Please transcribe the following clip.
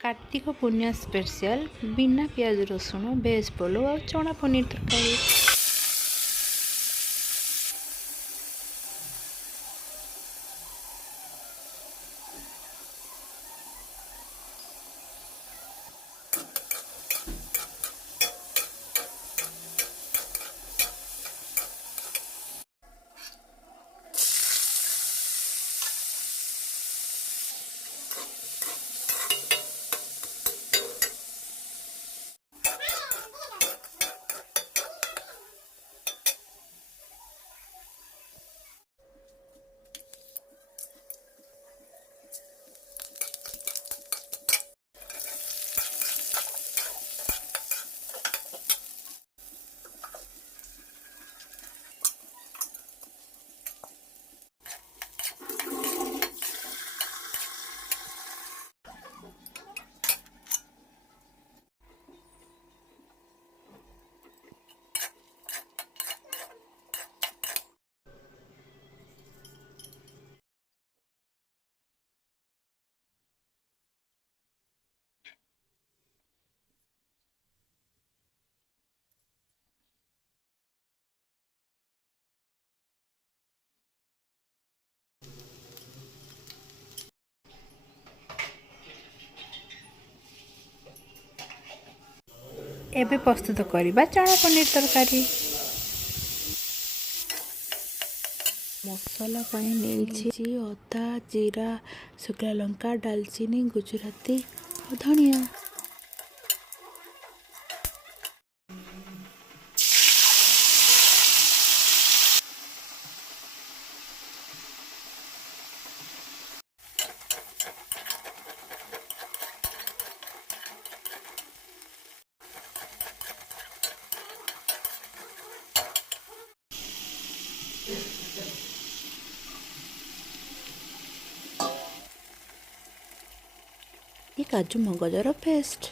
कार्तिक पुण्य स्पेशल बिना प्याज रसुण भेज पोलो और चना पनीर तरकारी। एबे प्रस्तुत करिबा चना पनीर तरकारी। मसला पाई नेइछि अदा जीरा शुखला लंका दालचीनी गुजराती और धनिया। ये काजू मगजर पेस्ट।